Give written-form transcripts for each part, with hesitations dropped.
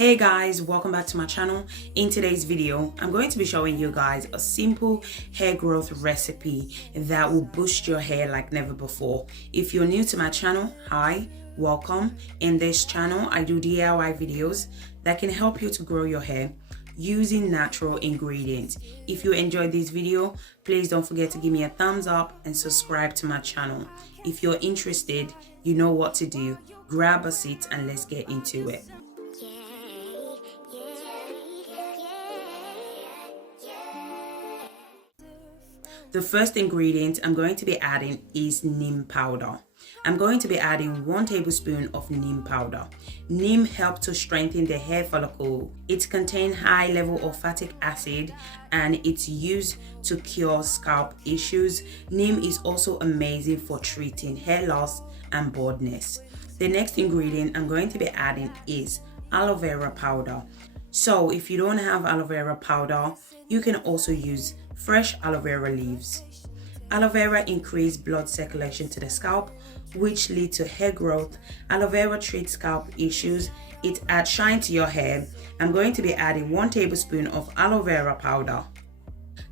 Hey guys, welcome back to my channel. In today's video, I'm going to be showing you guys a simple hair growth recipe that will boost your hair like never before. If you're new to my channel, hi, welcome. In this channel, I do DIY videos that can help you to grow your hair using natural ingredients. If you enjoyed this video, please don't forget to give me a thumbs up and subscribe to my channel. If you're interested, you know what to do. Grab a seat and let's get into it. The first ingredient I'm going to be adding is neem powder. I'm going to be adding 1 tablespoon of neem powder. Neem helps to strengthen the hair follicle. It contains high level of fatty acid and it's used to cure scalp issues. Neem is also amazing for treating hair loss and baldness. The next ingredient I'm going to be adding is aloe vera powder. So if you don't have aloe vera powder, you can also use fresh aloe vera leaves. Aloe vera increases blood circulation to the scalp, which leads to hair growth. Aloe vera treats scalp issues. It adds shine to your hair. I'm going to be adding 1 tablespoon of aloe vera powder.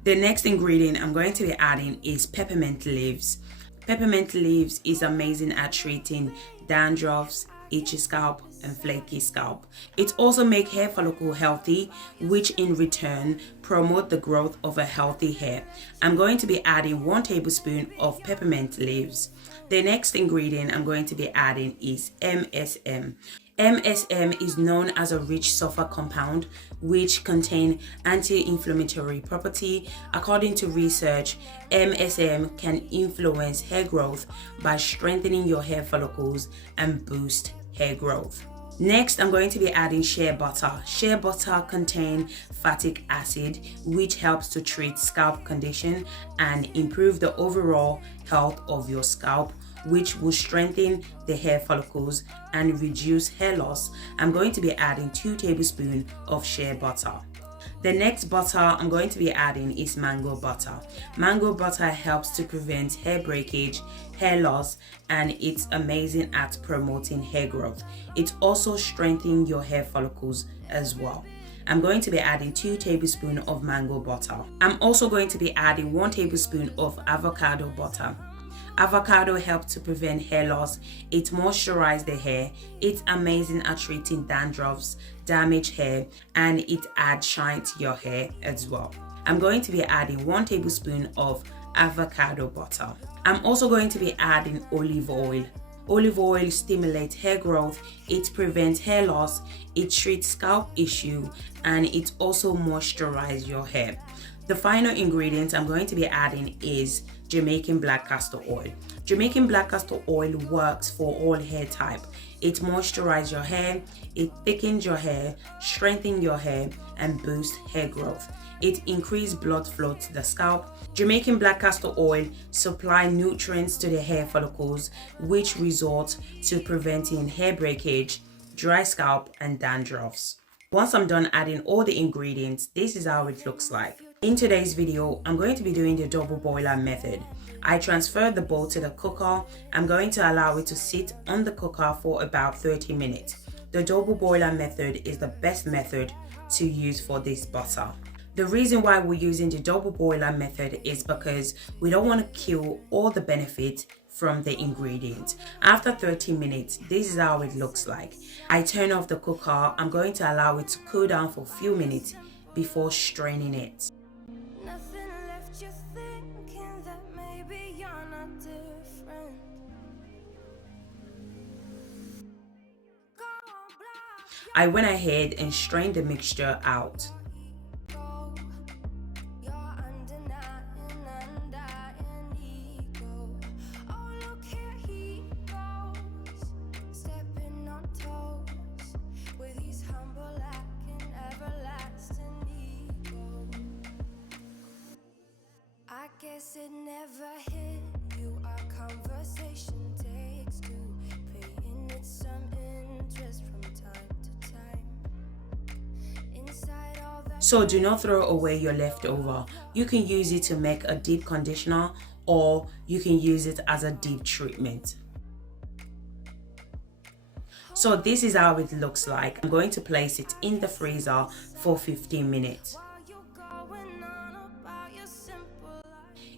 The next ingredient I'm going to be adding is peppermint leaves. Peppermint leaves is amazing at treating dandruffs, itchy scalp, and flaky scalp. It also makes hair follicle healthy, which in return promote the growth of a healthy hair. I'm going to be adding 1 tablespoon of peppermint leaves. The next ingredient I'm going to be adding is MSM. MSM is known as a rich sulfur compound which contain anti-inflammatory property. According to research, MSM can influence hair growth by strengthening your hair follicles and boost hair growth. Next, I'm going to be adding shea butter. Shea butter contains fatty acid, which helps to treat scalp condition and improve the overall health of your scalp, which will strengthen the hair follicles and reduce hair loss. I'm going to be adding 2 tablespoons of shea butter. The next butter I'm going to be adding is mango butter. Mango butter helps to prevent hair breakage, hair loss, and it's amazing at promoting hair growth. It also strengthens your hair follicles as well. I'm going to be adding 2 tablespoons of mango butter. I'm also going to be adding 1 tablespoon of avocado butter. Avocado helps to prevent hair loss. It moisturizes the hair. It's amazing at treating dandruffs, damaged hair, and it adds shine to your hair as well. I'm going to be adding 1 tablespoon of avocado butter. I'm also going to be adding olive oil. Olive oil stimulates hair growth, it prevents hair loss, it treats scalp issue, and it also moisturizes your hair. The final ingredient I'm going to be adding is Jamaican black castor oil. Jamaican black castor oil works for all hair type. It moisturizes your hair, it thickens your hair, strengthens your hair, and boosts hair growth. It increases blood flow to the scalp. Jamaican black castor oil supplies nutrients to the hair follicles, which result to preventing hair breakage, dry scalp, and dandruffs. Once I'm done adding all the ingredients, this is how it looks like. In today's video, I'm going to be doing the double boiler method. I transferred the bowl to the cooker. I'm going to allow it to sit on the cooker for about 30 minutes. The double boiler method is the best method to use for this butter. The reason why we're using the double boiler method is because we don't want to kill all the benefits from the ingredients. After 30 minutes, this is how it looks like. I turn off the cooker. I'm going to allow it to cool down for a few minutes before straining it. I went ahead and strained the mixture out. Guess it never hit you. Our conversation takes two, paying it some interest from time to time. Inside all that. So do not throw away your leftover. You can use it to make a deep conditioner, or you can use it as a deep treatment. So this is how it looks like. I'm going to place it in the freezer for 15 minutes.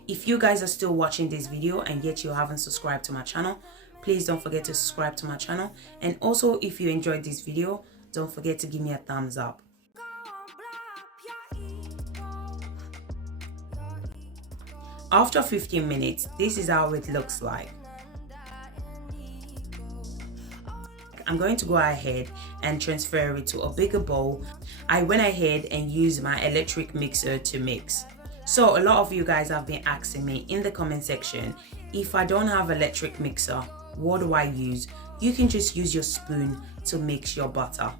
If you guys are still watching this video and yet you haven't subscribed to my channel, please don't forget to subscribe to my channel. And also, if you enjoyed this video, don't forget to give me a thumbs up. After 15 minutes, this is how it looks like. I'm going to go ahead and transfer it to a bigger bowl. I went ahead and used my electric mixer to mix. So a lot of you guys have been asking me in the comment section, if I don't have electric mixer, what do I use? You can just use your spoon to mix your butter.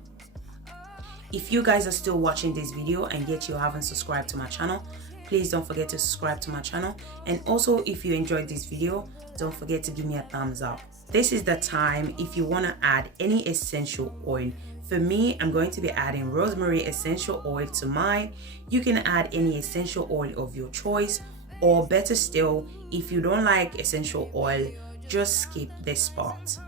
If you guys are still watching this video and yet you haven't subscribed to my channel, please don't forget to subscribe to my channel. And also, if you enjoyed this video, don't forget to give me a thumbs up. This is the time if you want to add any essential oil. For me, I'm going to be adding rosemary essential oil to mine. You can add any essential oil of your choice, or better still, if you don't like essential oil, just skip this part.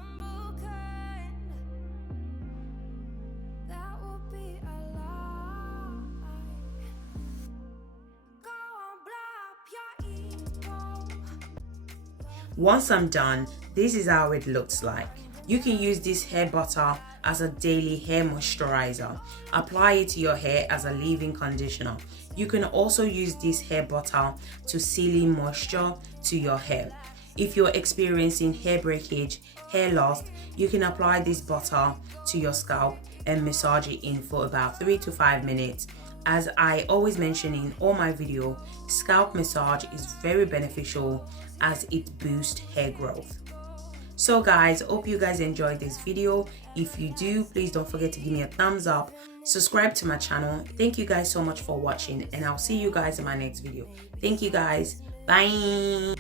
Once I'm done, this is how it looks like. You can use this hair butter as a daily hair moisturizer. Apply it to your hair as a leave-in conditioner. You can also use this hair butter to seal in moisture to your hair. If you're experiencing hair breakage, hair loss, you can apply this butter to your scalp and massage it in for about 3 to 5 minutes. As I always mention in all my videos, scalp massage is very beneficial as it boosts hair growth. So guys, hope you guys enjoyed this video. If you do, please don't forget to give me a thumbs up, subscribe to my channel. Thank you guys so much for watching, and I'll see you guys in my next video. Thank you guys. Bye.